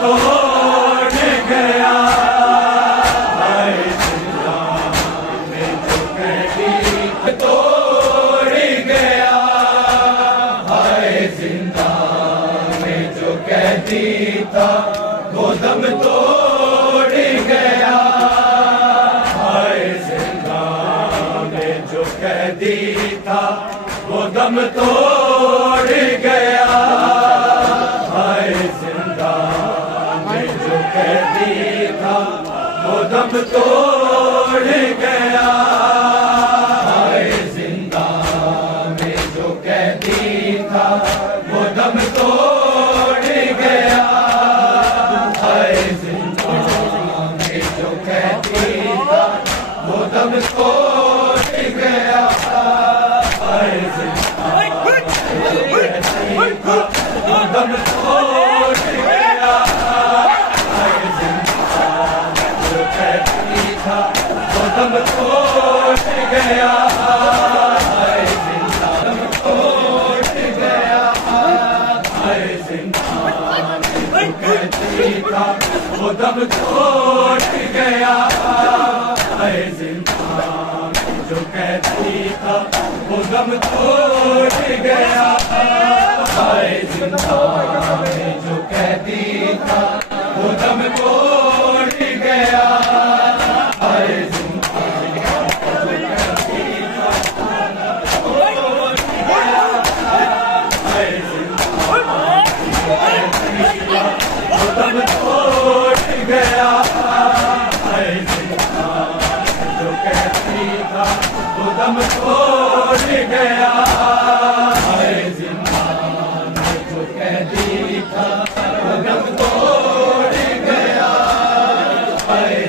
तोड़ गया। हाय जिंदा में जो कैदी तोड़ गया। हाय जिंदा में जो कैदी था वो दम तोड़ गया। हाय जिंदा में जो कैदी था वो दम तोड़ गया। हाय जिंदा में जो कैदी था वो दम तोड़ गया। हाय जिंदा में जो कैदी था वो दम तोड़ गया। हाय जिंदा में जो कैदी था वो दम तोड़ गया। हाय जिंदा वो दम तोड़ गया। हाय जिंदा जो कैदी था वो दम तोड़ गया। हाय जिंदा दम तोड़ गया। हाय जिंदा जो कैदी था वो दम तोड़ गया। हाय जिंदा जो कैदी था वो दम तोड़ गया। हाय जिंदा में जो कैदी था वो दम तोड़ गया। हाय जिंदा जो कैदी था वो दम तोड़ गया। हाय जिंदा जो कैदी था वो दम तोड़ गया। हाय जिंदा जो कैदी था वो दम तोड़ गया। हाय जिंदा जो कैदी था वो दम तोड़ गया। हाय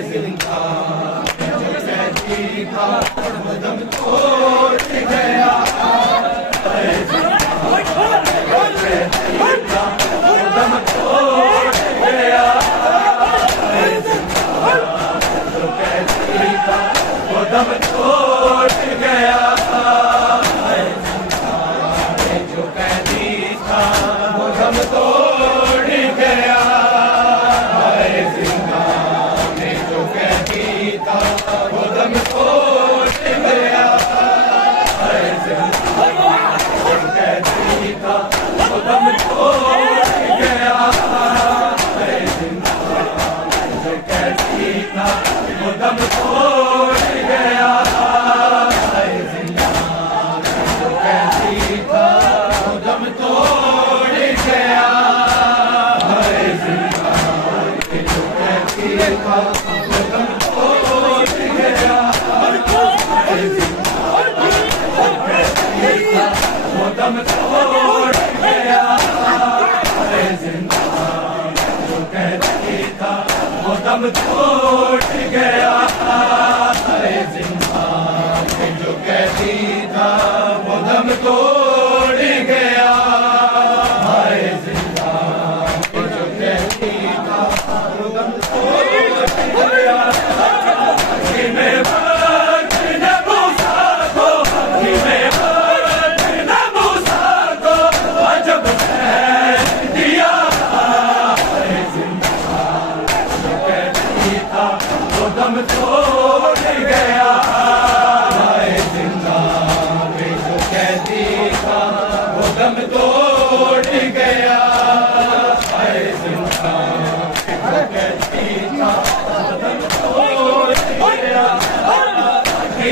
जिंदा जो कैदी था वो दम तोड़ गया। हाय जिंदा जो कैदी था वो दम तोड़ गया। हाय जिंदा जो कैदी था वो दम तोड़ गया। हाय जिंदा में जो कैदी था वो दम तोड़ गया। हाय जिंदा जो कैदी था वो दम तोड़ गया। हाय जिंदा जो कैदी था वो दम तोड़ गया। हाय जिंदा जो कैदी था वो दम तोड़ गया। हाय जिंदा जो कैदी था वो दम तोड़ गया। हाय जिंदा जो कैदी था वो दम तोड़ गया। हाय जिंदा जो कैदी था वो दम तोड़ गया। हाय जिंदा जो कैदी था वो दम तोड़ गया। हाय जिंदा जो कैदी था वो दम तोड़ गया। मैं वक्त न मूसा को, मैं वक्त न मूसा को अजब फैल दिया। हाय जिंदा जो कैदी था वो दम तोड़ गया। हाय जिंदा में जो कैदी था वो दम तोड़ गया। हाय जिंदा जो कैदी था वो दम तोड़ गया।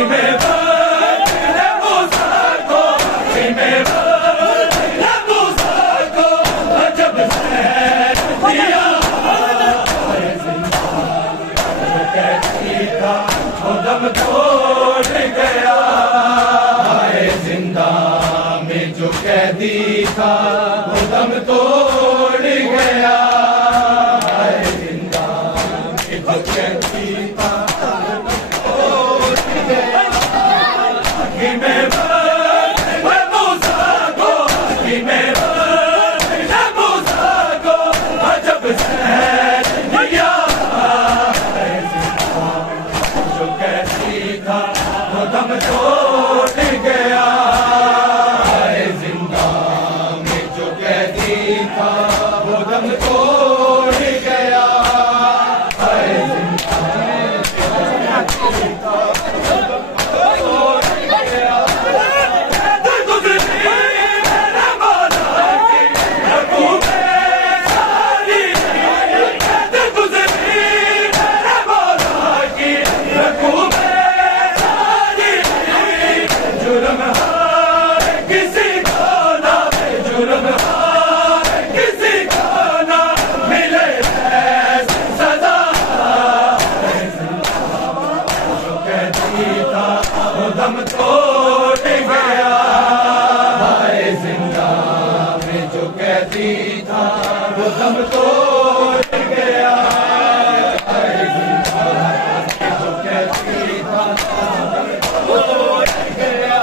मैं वक्त न मूसा को, मैं वक्त न मूसा को अजब फैल दिया। हाय जिंदा जो कैदी था वो दम तोड़ गया। हाय जिंदा में जो कैदी था वो दम तोड़ गया। हाय जिंदा में जो कैदी था वो दम तोड़ गया। मैं वक्त न मूसा को, मैं वक्त न मूसा को अजब फैल दिया। हाय जिंदा जो कैदी था वो दम तोड़ गया। हाय जिंदा में जो कैदी था वो दम तोड़ गया। दम तोड़ गया। हाय जिंदा में जो कैदी था वो दम तोड़ गया। हाय जिंदा में जो कैदी था वो तोड़ गया।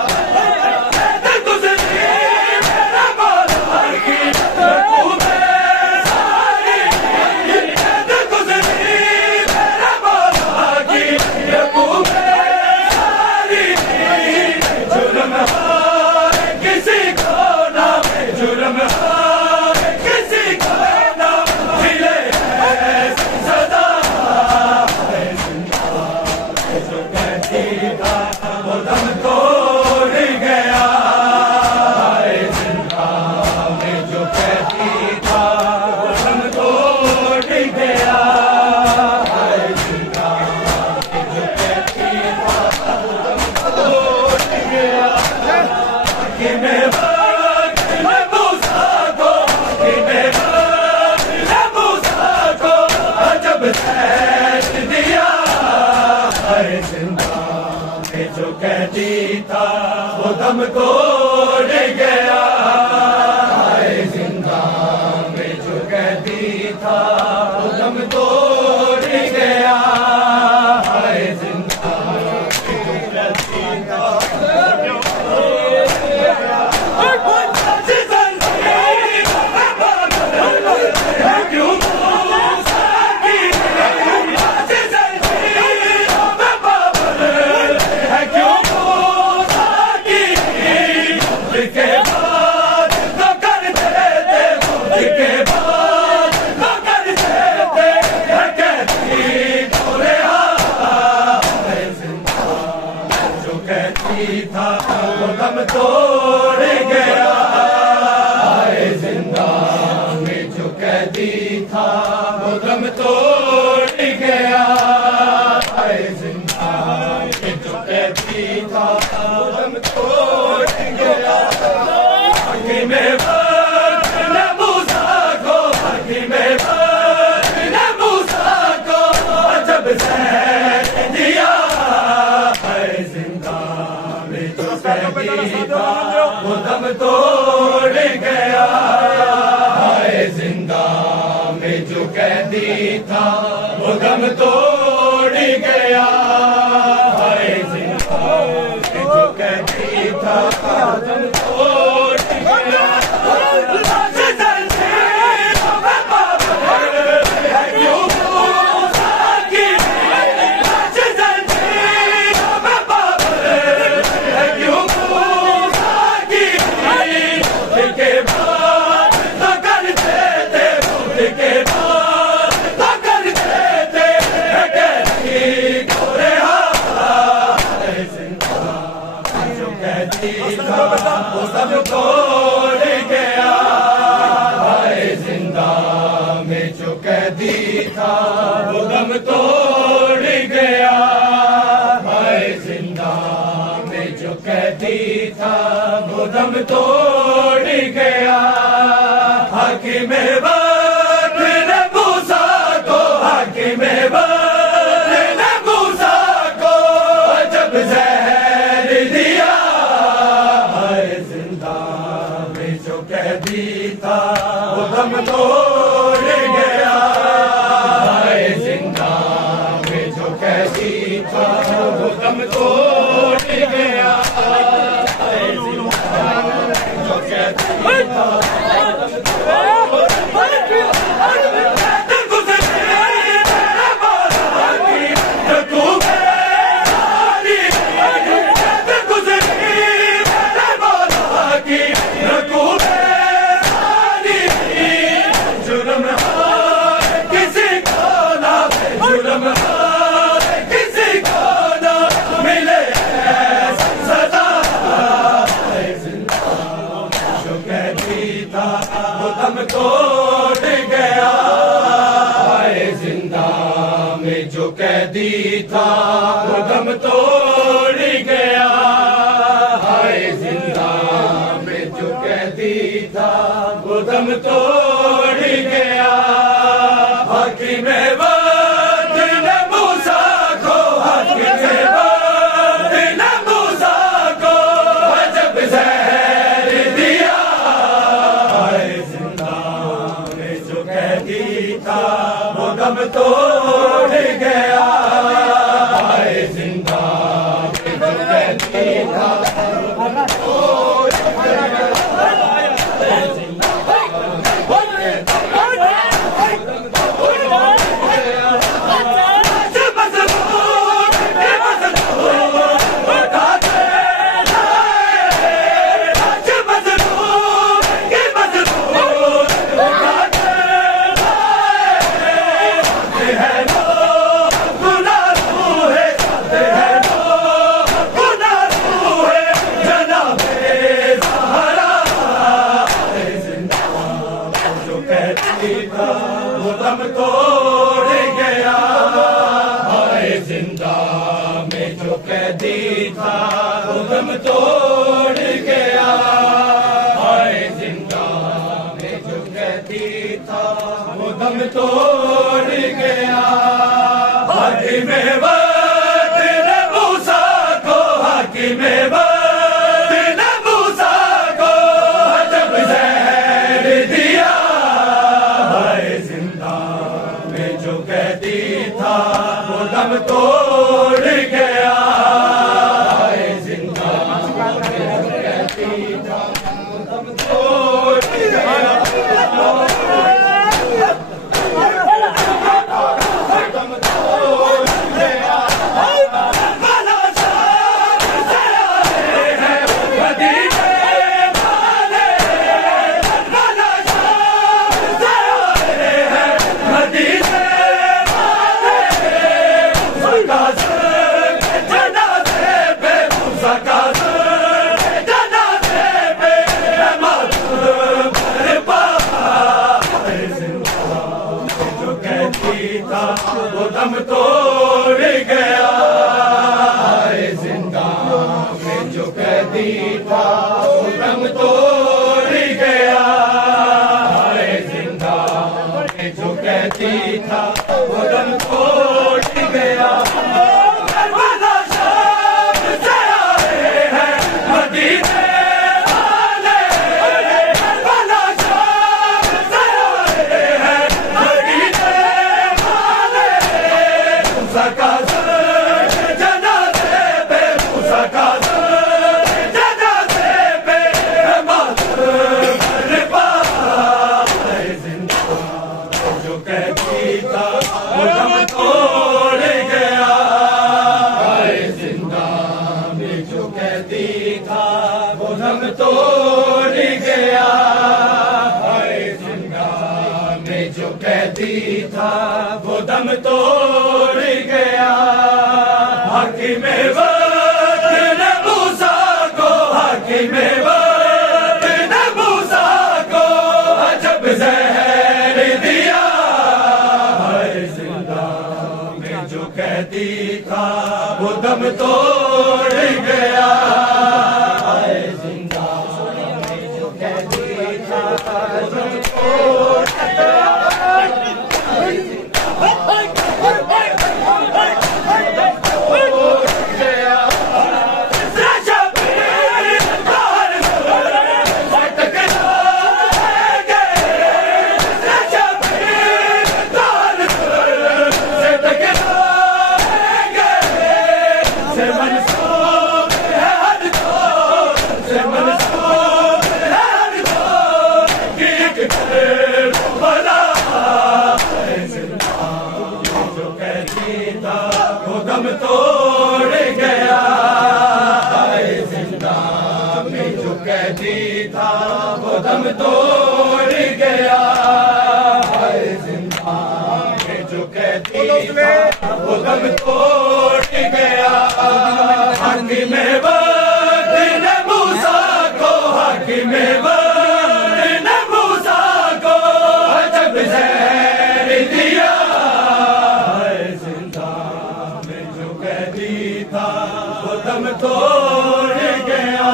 जो कैदी था वो दम तोड़ गया। हाय जिंदा में जो कैदी था वो दम तोड़ गया। हाय जिंदा में जो कैदी था था वो दम तोड़ गया। हाय जिंदा में जो कैदी था वो दम तोड़ गया। हाय जिंदा में जो कैदी था वो दम तोड़ गया। हकीम वक्त ने मूसा को, हकीम वक्त ने मूसा को अजब ज़हर दिया। हाय जिंदा जो कैदी था वो दम तोड़ गया। हाय जिंदा में जो कैदी था वो दम तोड़ गया। हाय जिंदा में जो कैदी था वो दम तोड़ गया। वो दम तोड़ गया। हाय जिंदा में जो कैदी था वो दम तोड़ गया। हाय जिंदा में जो कैदी था वो दम तोड़ गया। हकीम वक्त ने मूसा को, हकीम वक्त ने मूसा को अजब ज़हर दिया। कैदी था वो दम तोड़ गया। हाय जिंदा में जो कैदी था वो दम तोड़ गया। हाय जिंदा में जो कैदी था वो दम तोड़ गया। हाय जिंदा में जो कैदी था वो दम तोड़ गया। हाय जिंदा में जो कैदी था वो दम तोड़ गया। हकीम वक्त ने मूसा को, हकीम वक्त ने मूसा दम तोड़ गया हाय जिंदा में जो कैदी था वो दम तोड़ गया वो दम तोड़ गया हाय जिंदा में जो कैदी था वो दम तोड़ गया हाय जिंदा में जो कैदी था वो दम तोड़ गया हाकिम वक्त ने मूसा को हाकिम वक्त ने मूसा को जब ज़हर दिया जो कैदी था वो दम तोड़ गया जिंदा में जो कैदी था वो दम तोड़ गया दम तोड़ गया भला शाम से आए हैं मदीने वाले भला शाम से आए हैं मदीने वो दम तोड़ गया जिंदा में जो कैदी था वो दम तोड़ गया जिंदा में जो कैदी था वो दम तोड़ गया भला शाम से आए हैं मदीने वाले भला शाम से आए हैं मदीने जनाज़े पे मूसा का जनाज़े पे जो कैदी था वो दम तोड़ गया जिंदा में जो कैदी था वो दम तोड़ गया जिंदा में जो कैदी था वो दम तोड़ गया हाकिम वक्त ने मूसा को हाकिम वक्त ने मूसा को जब ज़हर दिया जिंदा में जो कैदी था वो दम तोड़ गया जिंदा में जो कैदी था वो दम तोड़ गया वो दम तोड़ गया जिंदा में जो कैदी था वो दम तोड़ गया जिंदा में जो कैदी था वो दम तोड़ गया हाकिम वक्त ने मूसा को हाकिम वक्त ने मूसा को जब ज़हर दिया था वो दम तोड़ गया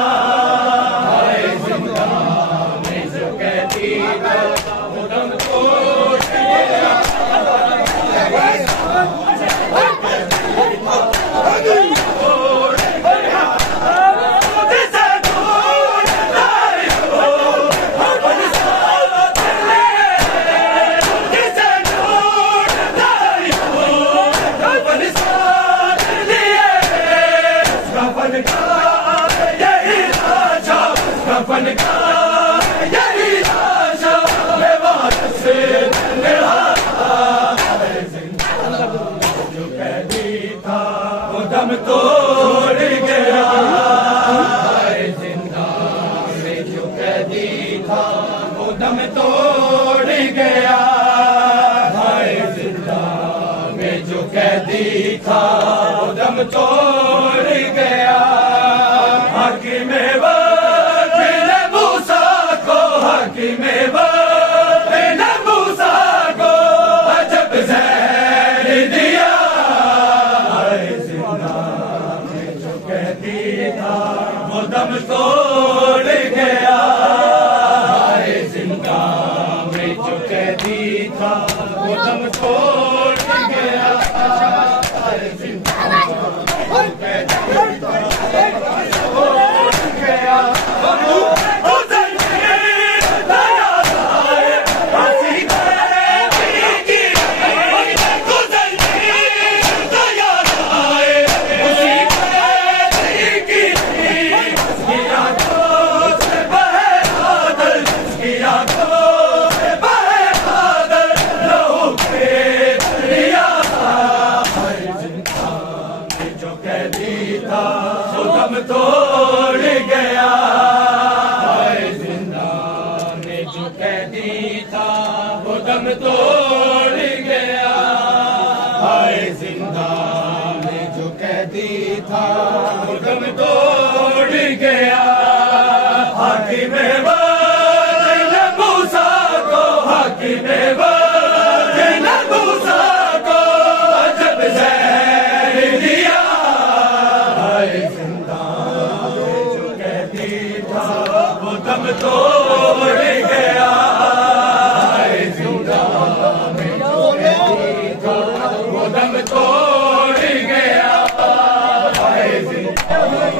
जिंदा में जो कैदी था वो दम तोड़ गया दफन का यही लाशा बेवारस जो कैदी था वो दम तोड़ गया। जिंदा में जो कैदी था वो दम तोड़ गया। जिंदा में जो कैदी था वो दम तोड़ गया। हाकिम वक्त ने मूसा को हाकिम वक्त ने मूसा को अजब ज़हर दिया। जिंदा में जो कैदी था वो दम तोड़ गया। जिंदा में जो कैदी था वो दम तोड़ गया। तोड़ गया। जिंदा में जो कैदी था वो दम तोड़ गया। जिंदा में जो कैदी था वो दम तोड़ गया। हाकिम वक्त ने मूसा को हाकिम वक्त ने मूसा को अजब ज़हर दिया। वो दम तोड़ गया। जिंदा में जो कैदी था वो दम तोड़ गया। जिंदा में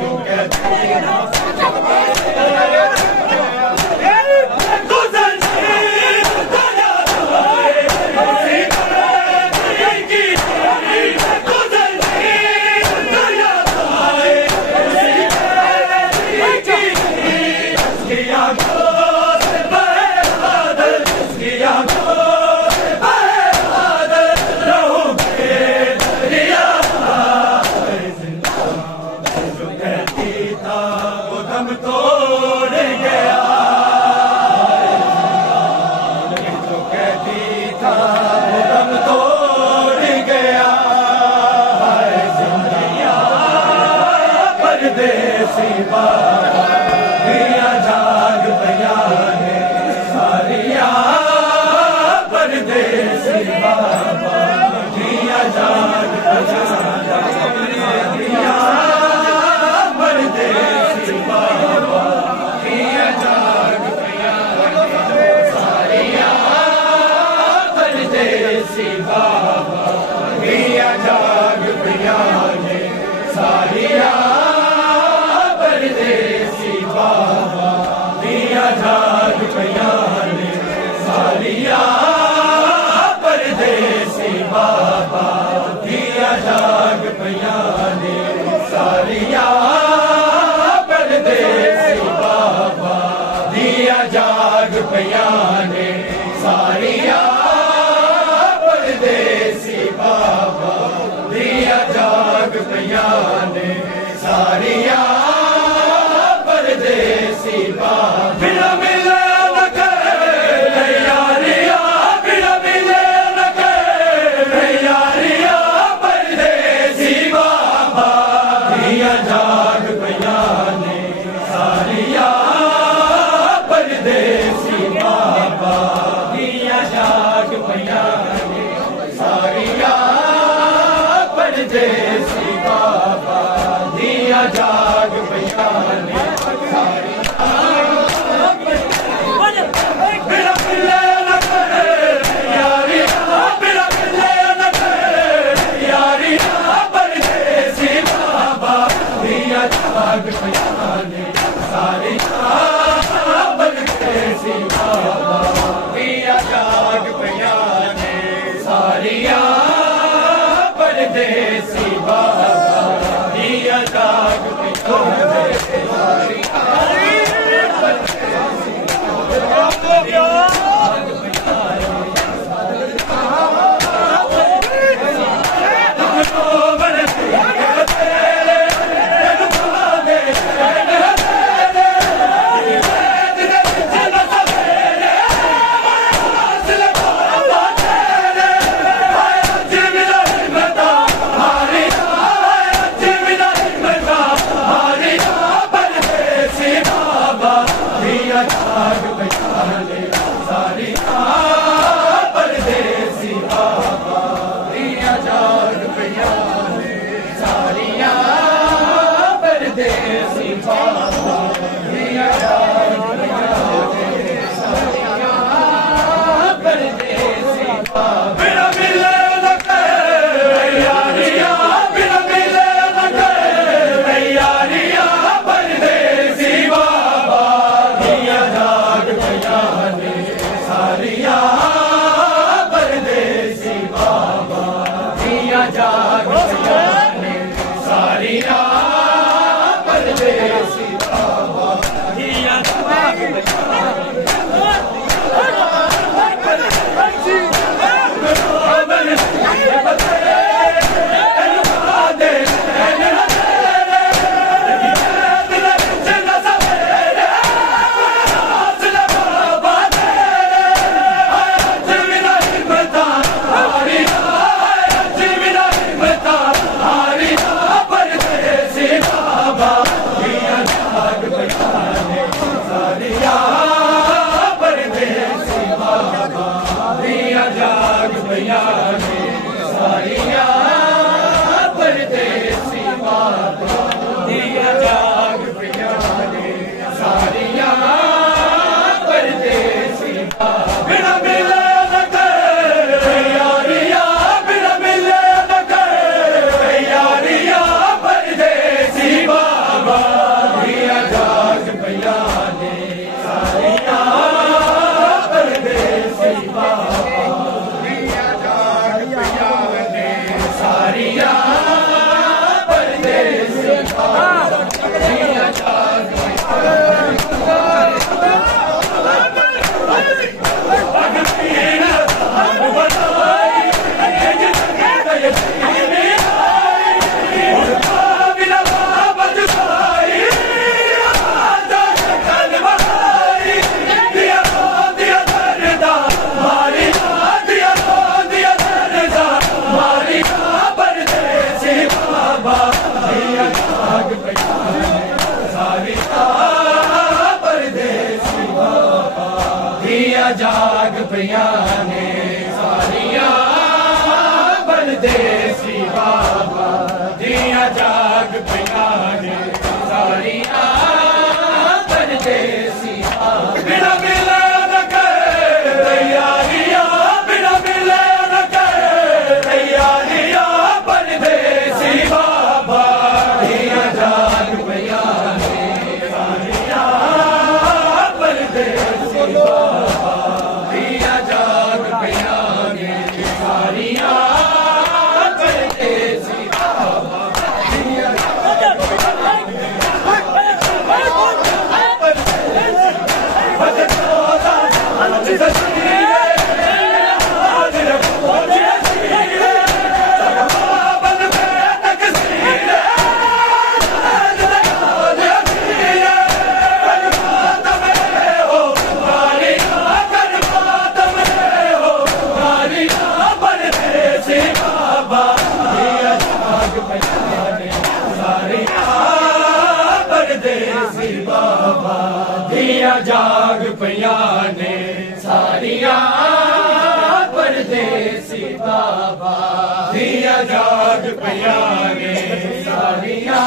जो कैदी दिया जाग बयान सारिया परदेसी बाबा दिया जाग दिया परदेसी बाबा दिया जाग सारिया परदेसी बाबा दिया जाग बयान सारिया परदेसी बाबा दिया जाग बयान सारिया परदेसी बाबा दिया जाग बयान सारिया परदेसी बाबा दिया जाग बयान सारिया परदेसी बाबा दिया जाग बयान सारिया परदेसी बाबा बिना मिले न करे यारिया बिना मिले न करे यारिया परदेसी बाबा दिया जाग बयान सारिया परदेसी बाबा दिया जाग बयान सारिया परदेसी बाबा दिया जाग बयान जाग बयान सारिया परदेसी बाबा दिया जाग बयान सारिया परदेसी बाबा दिया जाग बयान सारिया बाबा दिया जाग पियाने सारिया परदेसी बाबा दिया जाग पियाने सारिया परदेसी बाबा दिया जाग पियाने सारिया परदेसी बाबा बिना मिले न कर यारिया बिना मिले न कर यारिया परदेसी बाबा दिया जाग पियाने सारिया परदेसी बाबा दिया जाग पियाने सारिया परदेसी बाबा दिया जाग जाग पियाने सारिया परदेसी बाबा दिया जाग पियाने सारिया परदेसी बाबा बिना मिले न कर यारिया बिना मिले न कर यारिया परदेसी बाबा दिया जाग पियाने सारिया परदेसी बाबा दिया जाग पियाने सारिया परदेसी बाबा दिया जाग परदेसी बाबा दिया जाग पियाने सारिया परदेसी बाबा दिया जाग पियाने सारिया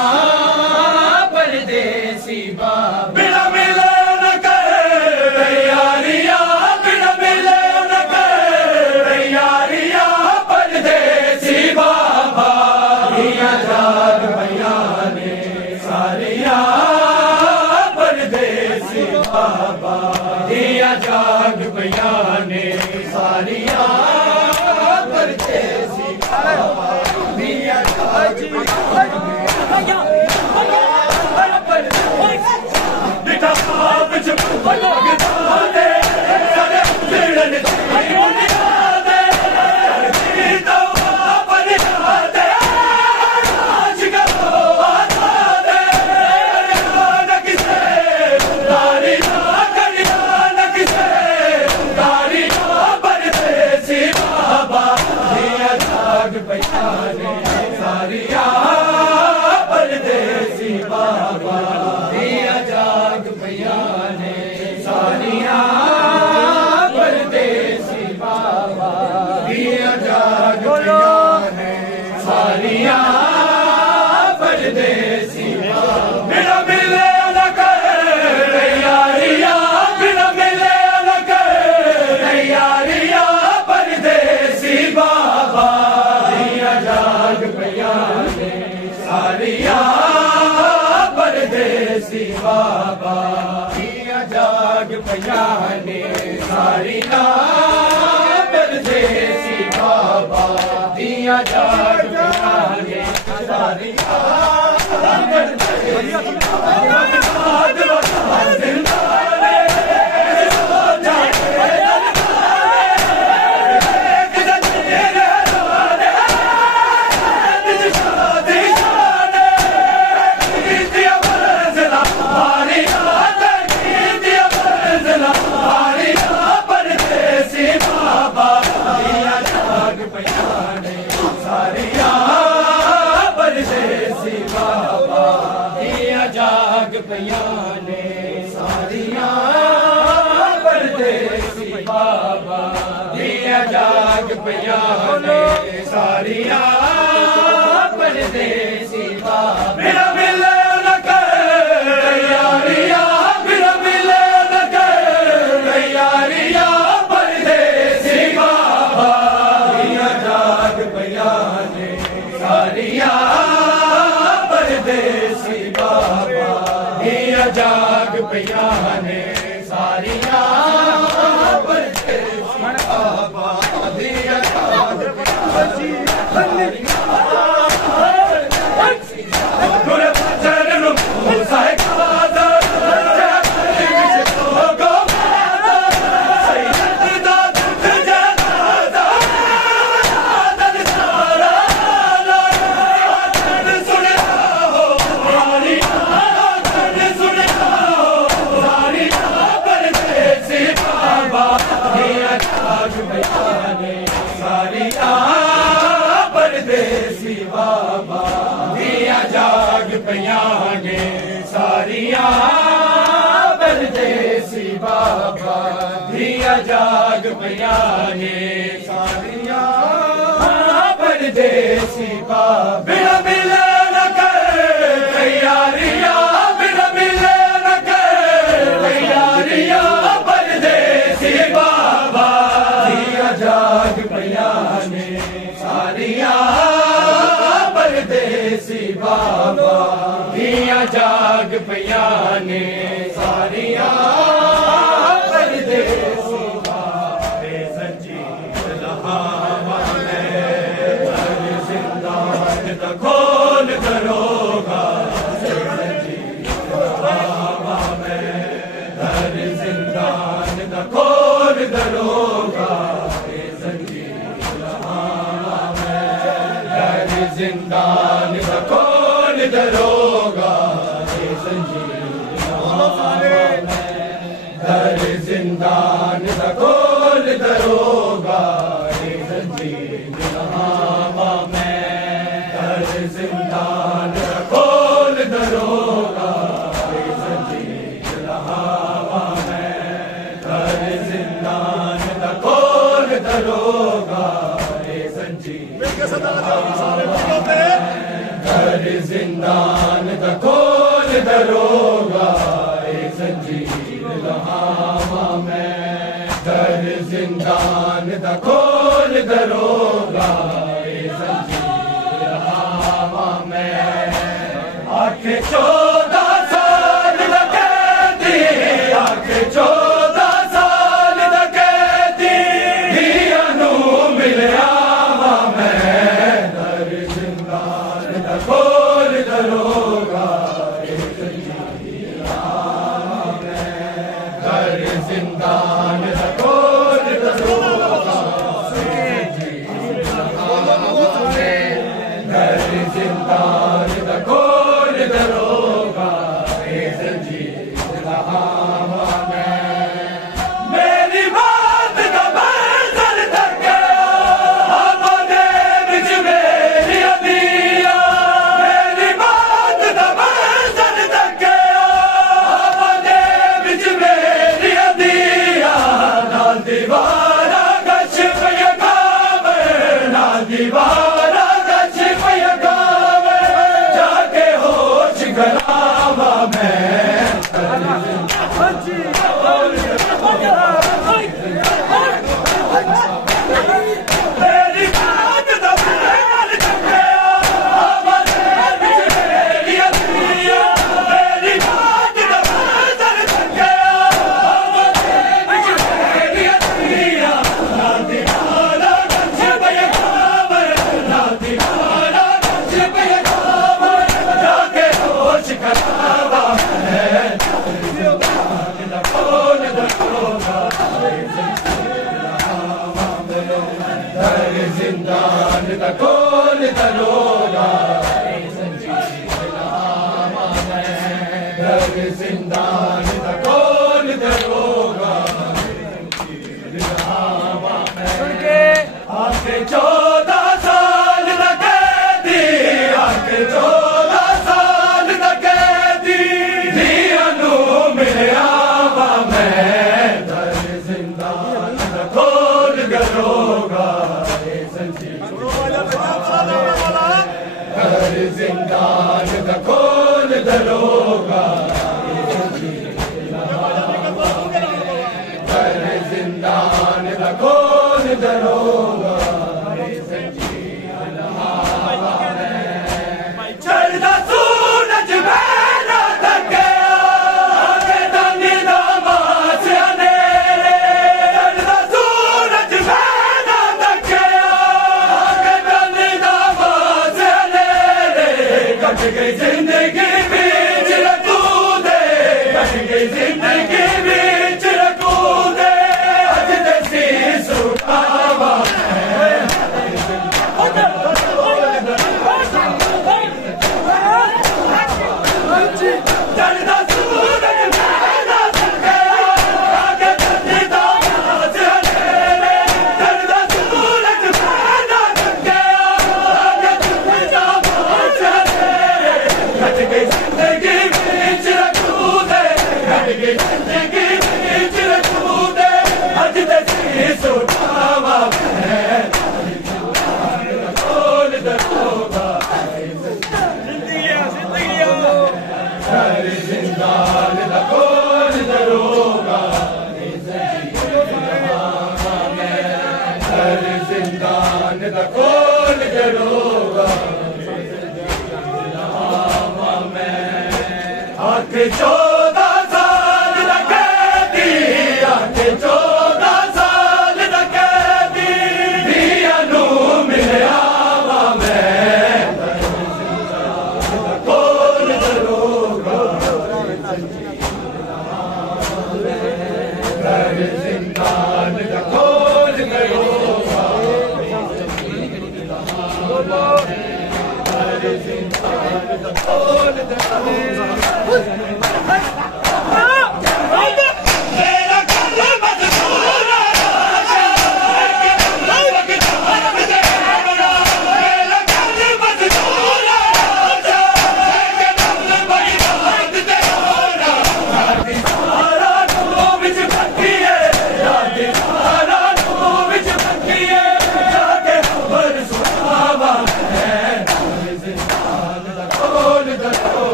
परदेसी बाबा बिना मिले न कर यारिया बिना मिले न कर यारिया परदेसी बाबा दिया जाग पियाने सारिया परदेसी बाबा दिया जाग पियाने सारिया परदेसी बाबा दिया जाग सारिया परदेसी बाबा दिया जाग पियाने सारिया परदेसी बाबा दिया जाग पियाने सारिया परदेसी बाबा बिना मिले न कर यारिया बिना मिले न कर यारिया परदेसी बाबा दिया जाग पियाने सारिया परदेसी बाबा दिया जाग पियाने सारिया परदेसी बाबा दिया जाग पियाने सारिया परदेसी सारिया परदेसी बाबा दिया पियाने सारियां परदेसी बाबा दिया जाग पियाने सारियां परदेसी बाबा मेरा मिले न कर तैयारियां मेरा मिले न कर तैयारियां परदेसी बाबा दिया जाग पियाने सारियां परदेसी बाबा दिया जाग पियाने सारियां परदेसी बाबा दिया जाग परदेसी बाबा दिया जाग पियाने सारियां परदेसी बाबा दिया जाग पियाने सारियां परदेसी बाबा बिना मिले न कर तैयारियां बिना मिले न कर तैयारियां परदेसी बाबा दिया जाग पियाने सारियां परदेसी बाबा दिया जाग पियाने सारियां परदेसी बाबा संजीव लहावा में हर जिंदान दा खोल दरोगा संजीव लहावा में हर जिंदान दा खोल दरोगा जिंदान का कौन दरोगा दर जिंदान का कौन दरोगा दर जिंदान का कौन दरोगा दर जिंदान का कौन दरोगा दर जिंदान का खोल दरोगा संजीव लहावा में दर जिंदान का खोल दरोगा संजीव लहावा में 14 साल दा कैदी 14 साल दा कैदी दिया नू मिलया खोल दरोगा दर जिंदान दा खोल दरोगा दर जिंदान दा खोल दरोगा संजीव लहावा में मेरी बात का मंजर तक आबादे विच मेरी अदिया दीवारा गच पया गावे दीवारा गच पया गावे जाके होश गलावा में मेरी बात दा गल चंगिया मेरी अदिया मेरी बात दा गल चंगिया जिंदान का कौन दरोगा जिंदान का कौन दरोगा आके 14 साल दा कैदी आके 14 साल दा कैदी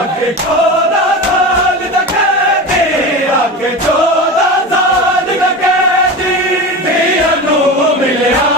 आके 14 साल दा कैदी आके 14 साल दा कैदी दिया नू मिलिया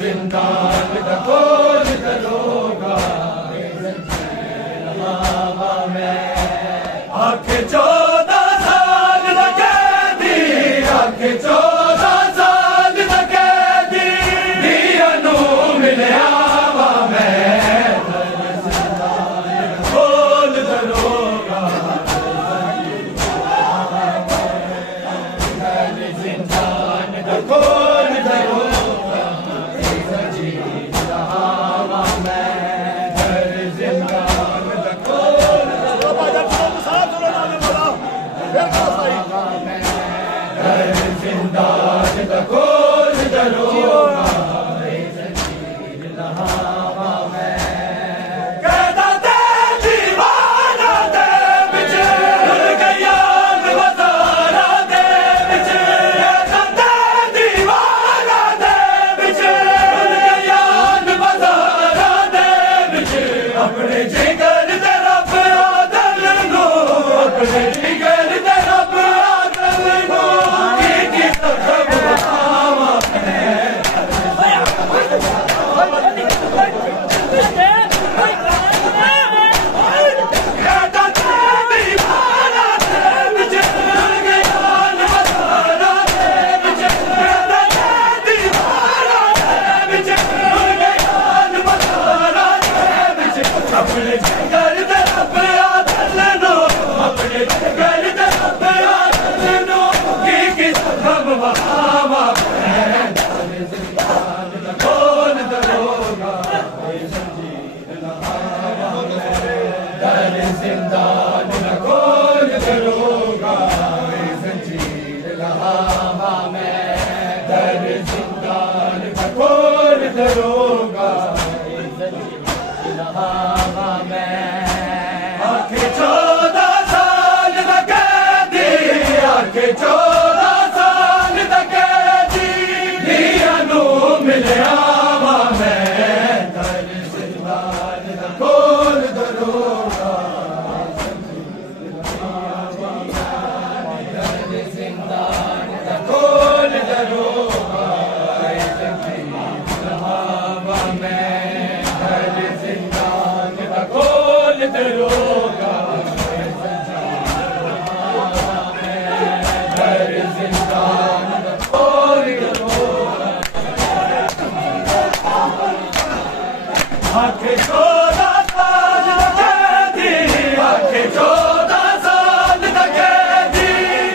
जिंदान का खोल करोगा आके 14 साल दा कैदी आके 14 साल दा कैदी दिया नू मिलिया वा मैं खोल करोगा जिंदान का खोल करोगा आके 14 साल दा कैदी आके 14 साल दा कैदी दिया नू मिलिया वा मैं जिंदान दा खोल दरोगा जिंदान दा खोल दरोगा आके 14 साल दा कैदी आके 14 साल दा कैदी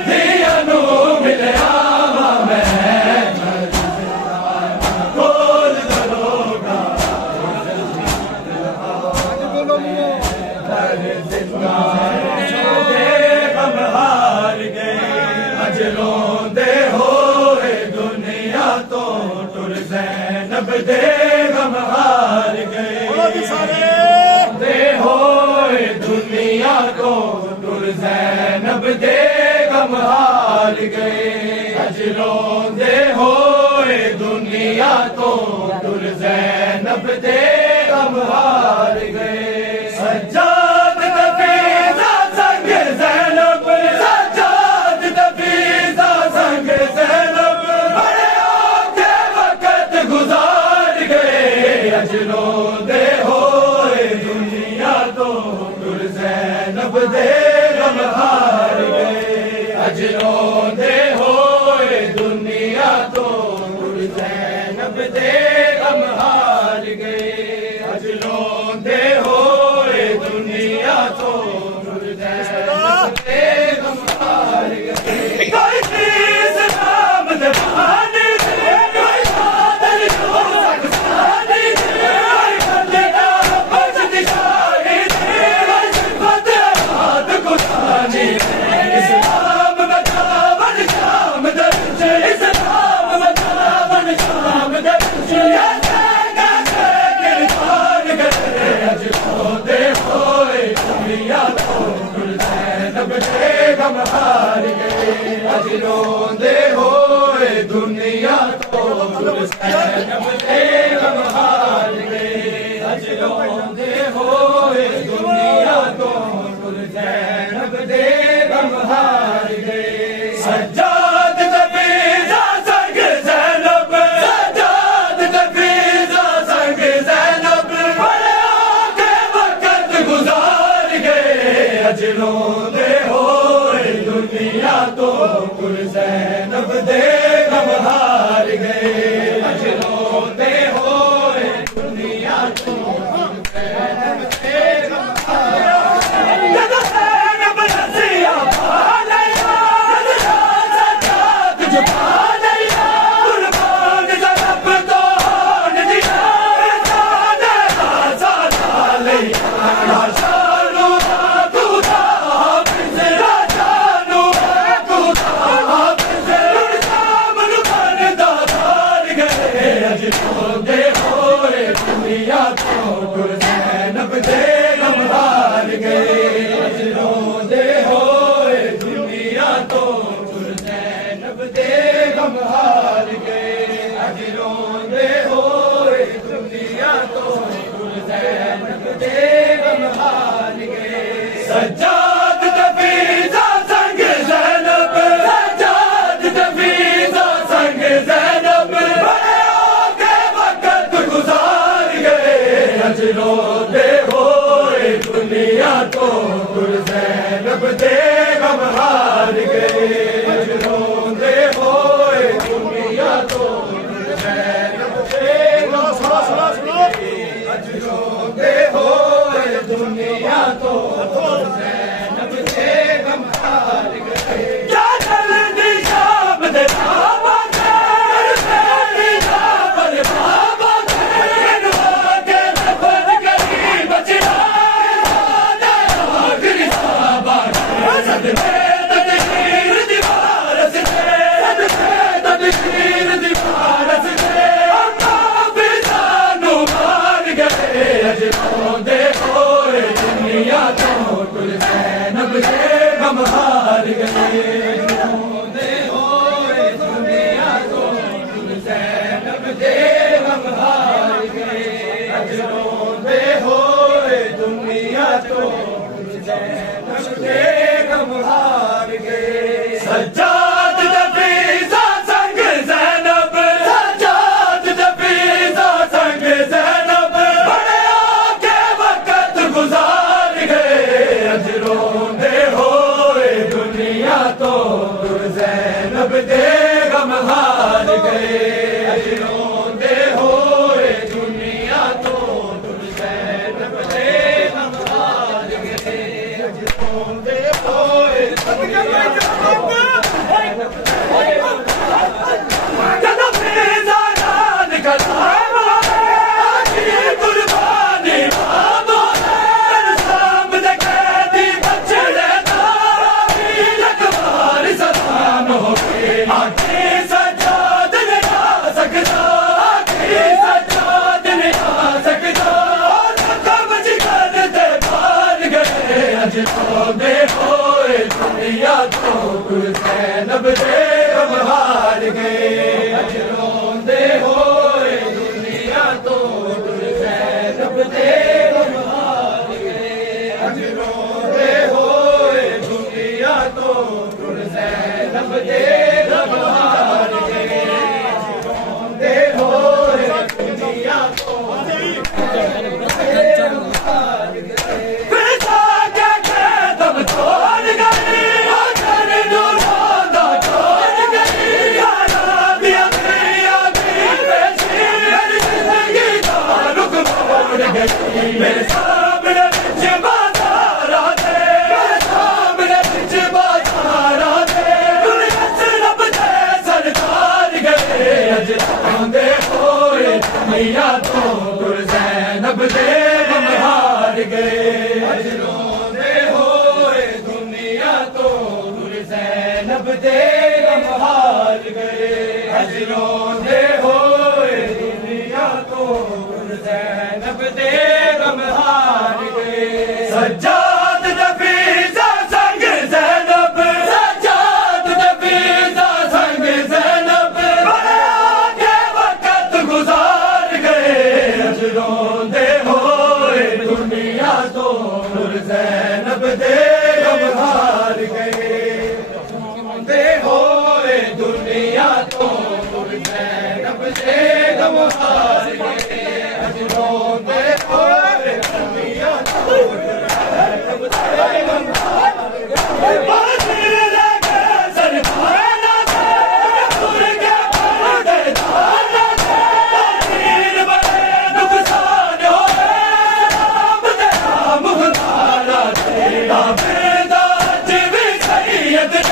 दिया नू मिलिया वा मैं खोल दरोगा गम हार गए अज रोंदे होए दुनिया तो टुर ज़ैनब दे गम हार गए दे होए दुनिया को टुर ज़ैनब दे गम हार गए अज रोंदे होए दुनिया तो टुर ज़ैनब दे गम हार गए सज्जाद नफीसा संग ज़ैनब सज्जाद नफीसा संग ज़ैनब बड़े औखे वक्त गुजार गए अज रोंदे होए दुनिया तो टुर ज़ैनब दे गम हार गए। अज रोंदे होए दुनिया तो ज़ैनब दे गम हार गए। अज रोंदे होए दुनिया तो ज़ैनब दे गम हार गए। कोई चीज़ नाम दे बहाने दे, कोई बादल जो सकसानी दे, कोई बंदा मस्जिद शाही दे, कोई सिफत हाथ कुरानी दे। इस्लाम बतावन शाम दर्जे, इस्लाम बतावन शाम दर्जे, अज रोंदे होए दुनिया तो ज़ैनब दे गम हार गए। अज रोंदे होए दुनिया तो ज़ैनब दे गम हार गए। अज रोंदे होए दुनिया तो ज़ैनब दे गम हार गए। सज्जाद तफीज़ा संग ज़ैनब, सज्जाद तफीज़ा संग ज़ैनब, बड़े आके वक़्त गुज़ार गए। अज रोंदे होए दुनिया तो ज़ैनब दे गम हार गए। अज रोंदे होए दुनिया तो ज़ैनब दे गम हार गए। जद ज़ैनब रज़िया पा लिया, जद सज्जाद झुका लिया, कुर्बान ज़ैनब तो होन दिया, जाने आज़ाद लिया। शानू खुदा हाफ़िज़, शानू खुदा हाफ़िज़, शाम बंदा दार गए। अज रोंदे होए दुनिया तो ज़ैनब दे गम हार गए। अज रोंदे होए दुनिया तो ज़ैनब दे गम हार गए। अज रोंदे होए दुनिया तो ज़ैनब दे गम हार गए। सज्जाद तफीज़ा संग ज़ैनब, सज्जाद तफीज़ा संग ज़ैनब, बड़े आके वक़्त गुज़ार गए। अज रोंदे होए दुनिया तो ज़ैनब दे गम हार गए। अज रोंदे होए दुनिया तो ज़ैनब दे गम हार गए। अज रोंदे होए दुनिया तो ज़ैनब दे गम हार गए। क्या जल्दी शाम दे बाबा के, मेरी शाम दे बाबा के, नवा के नफर करी बचना, आखिरी साबा सदमे तदहीर दीवार से, सदमे तदहीर दीवार से, अम्मा फिजानू मार गए। अज रोंदे होए दुनिया तो ज़ैनब दे गम हार गए। रोंदे होए दुनिया तो ज़ैनब दे गम हार गए। अज रोंदे होए दुनिया तो ज़ैनब दे गम हार गए। सज्जाद तफीज़ा संग ज़ैनब, सज्जाद तफीज़ा संग ज़ैनब, बड़े आके वक़्त गुज़ार गए। अज रोंदे होए दुनिया तो ज़ैनब दे गम हार गए। अज रोंदे होए दुनिया तो ज़ैनब दे गम हार गए। अज रोंदे होए दुनिया तो जद फिज़ा निकला कुर्बानी बाबो शाम दे कैदी बचड़े तारी अखबार सलाम हो गए। आखिरी सज्जाद ने आ सकता, आखिरी सज्जाद ने आ सकता, कब जिगर दे पार गए। अज रोंदे होए दुनिया तो सामने बिच बाजारा दे, सामने बिच बाजारा दे, दुनिया च रब दे सरदार गए। अजरांदे होए दुनिया तो गुर ज़ैनब दे गम हार गए। अजरांदे होए दुनिया तो गुर ज़ैनब दे गम हार गए। अजरांदे होए दुनिया तो गुर ज़ैनब दे गम हार गए। सज्जाद नफीसा संग ज़ैनब, सज्जाद नफीसा संग ज़ैनब बड़े आगे वक़्त गुज़ार गए। अजरांदे होए दुनिया तो गुर ज़ैनब दे गम हार गए। अजरांदे होए दुनिया तो गुर ज़ैनब दे गम हार गए। अजरांदे होए दुनिया तो गुर ज़ैनब दे गम हार गए। बाज़िर लगे सरदारा दे, गुर के पर्देदारा दे, बाज़िर बड़े नुकसान होए, राम तेरा मुख्तारा दे। दावेदार भी सैयद दे,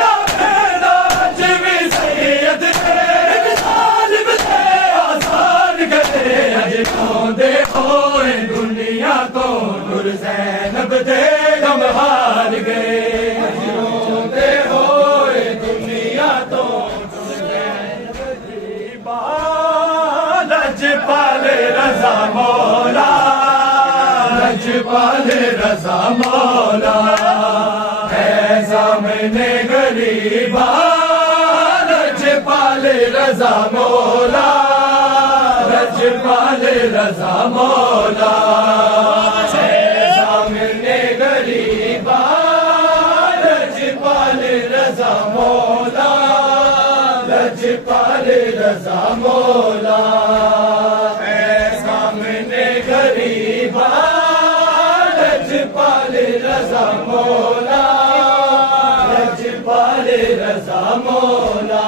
दावेदार भी सैयद दे, एक ज़ालिम से आज़ाद गए। अजरांदे होए दुनिया तो गुर ज़ैनब दे गम हार गए। अजरांदे होए दुनिया तो गुर ज़ैनब दे लजपाल रज़ा मौला, लजपाल रज़ा मौला है सामने गरीबा। लजपाल रज़ा मौला, लजपाल रज़ा मौला है सामने गरीबा। लजपाल रज़ा मौला, लजपाल रज़ा मौला है सामने गरीबा। लजपाल रज़ा मौला, लजपाल रज़ा मौला।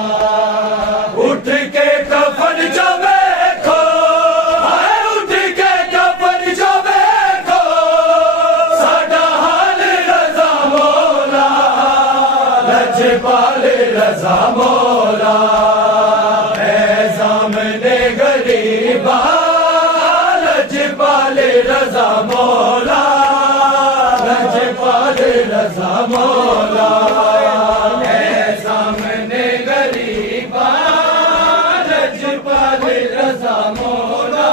उठ के कफन जो देखो, उठ के कफन जो देखो, साडा हाल रज़ा मौला। लजपाल रज़ा मौला है सामने गरीबा। लजपाल रज़ा मौला, लजपाल रज़ा मौला है सामने गरीबा। लजपाल रज़ा मौला,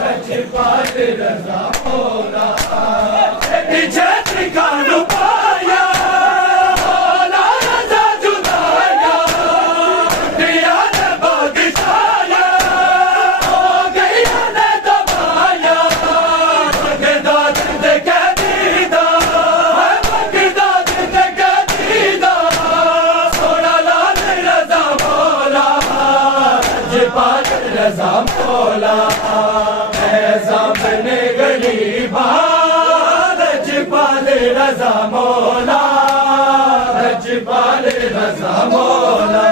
लजपाल रज़ा मौला। पीछे ठिकाना पाया मौला रज़ा जुदाया, दिया ने बादशाया, हो गया ने दबाया। बगदाद दे के दीदा, बगदाद दे के दीदा, सोना लाल रज़ा मौला। लजपाल रज़ा मौला है सामने गरीबा। लजपाल रज़ा मौला, लजपाल रज़ा मौला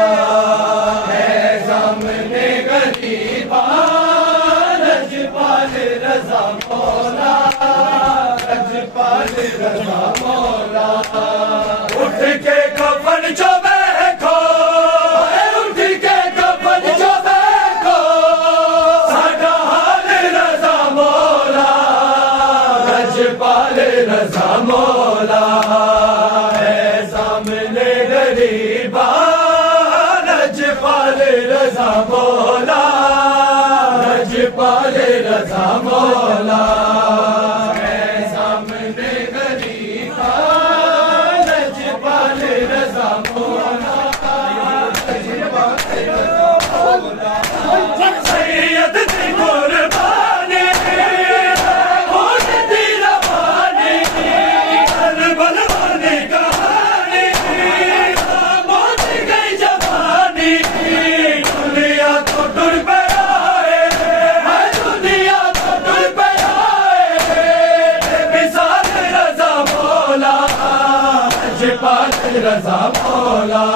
है सामने गरीबा। लजपाल रज़ा मौला, लजपाल रज़ा मौला। उठ के कफन जो देखो, उठ के कफन जो देखो, साडा हाल रज़ा मौला। लजपाल रज़ा मौला है सामने गरीबा। लजपाल रज़ा मौला, लजपाल रज़ा मौला है सामने गरीबा। लजपाल रज़ा मौला, लजपाल रज़ा मौला। सैयद दी कुर्बानी होने दी रवानी, करबल वाली कहानी मौत गई जवानी। दुनिया तो टुर पे आए, दुनिया तो टुर पे आए, बेमिसाल रज़ा मौला। लजपाल रज़ा मौला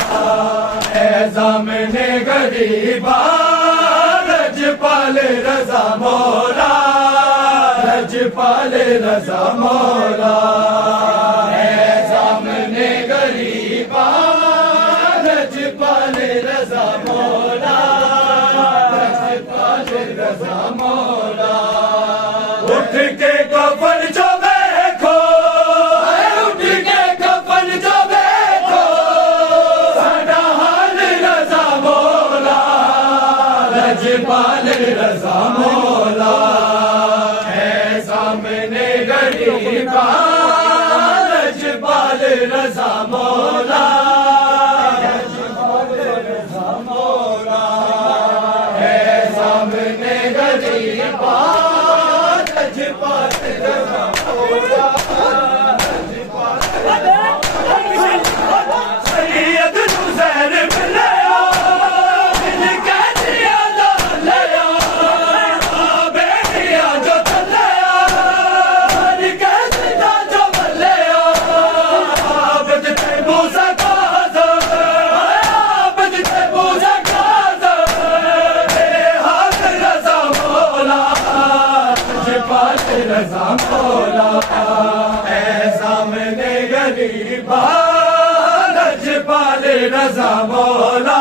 है सामने गरीबा। लजपाल रज़ा मौला, लजपाल रज़ा मौला है सामने गरीबा लजपाल रज़ा मौला लजपाल रज़ा मौला उठ के कफन जो देखो उठ के कफन जो देखो साडा हाल रज़ा मौला लजपाल रज़ा मौला है सामने गरीबा लजपाल रज़ा मौला लजपाल रज़ा मौला है सामने गरीबा लजपाल रज़ा मौला सैयद हुसैन मिलया दिल कह दिया लया बेटिया जो चलया कह दिया जो मलया बजते मूसा काज़ बजते मूसा काज़ हाथ रज़ा मौला लजपाल रज़ा मौला है सामने गरीबा लजपाल रज़ा मौला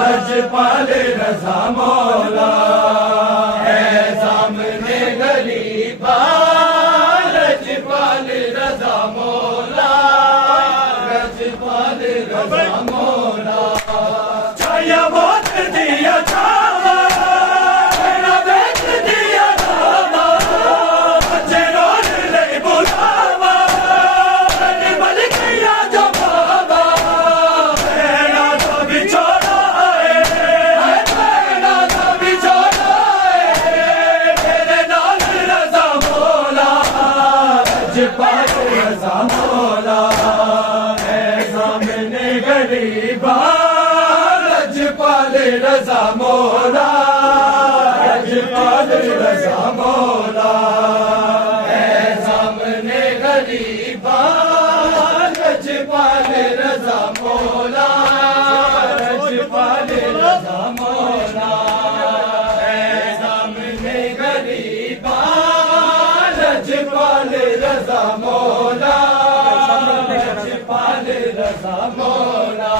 लजपाल रज़ा मौला है सामने गरीबा लजपाल रज़ा मौला लजपाल रज़ा मौला छाया बहुत दिया छावा बेच दिया नामा बच्चे रोन ले बुलावा बल गया जो बाबा मेरा तो बिछोड़ा है मेरा तो बिछोड़ा है तेरे नाल रज़ा मौला लजपाल रज़ा मौला है सामने गरीबा लजपाल रज़ा मौला लजपाल रज़ा मौला है सामने गरीबा लजपाल रज़ा मौला लजपाल रज़ा मौला है सामने गरीबा लजपाल रज़ा मौला लजपाल रज़ा मौला